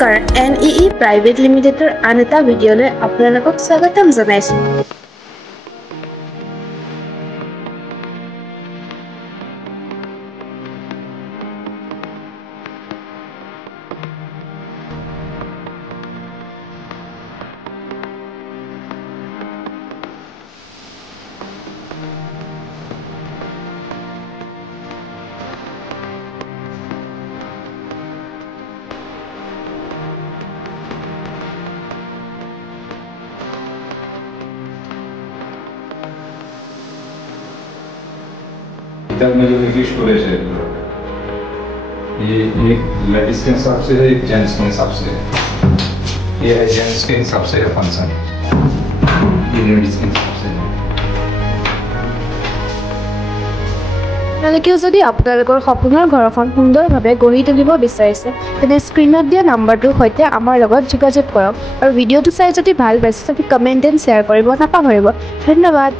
নমস্কাৰ NEE private লিমিটেডৰ আন এটা ভিডিঅ'লৈ আপোনালোকক স্বাগতম জনাইছোঁ। किताब में जो एक स्टोरेज है ये एक लेडीज के हिसाब से है, एक जेंट्स के हिसाब से है। ये है जेंट्स के हिसाब से है फंक्शन, ये लेडीज के हिसाब से है। আপোনালোকেও যদি আপোনালোকৰ সপোনৰ ঘৰখন সুন্দৰভাৱে গঢ়ি তুলিব বিচাৰিছে তেনে স্ক্ৰীনত দিয়া নাম্বাৰটোৰ সৈতে আমাৰ লগত যোগাযোগ কৰক আৰু ভিডিঅ'টো চাই যদি ভাল পাইছে তেন্তে কমেণ্ট এণ্ড শ্বেয়াৰ কৰিব নাপাহৰিব। ধন্যবাদ।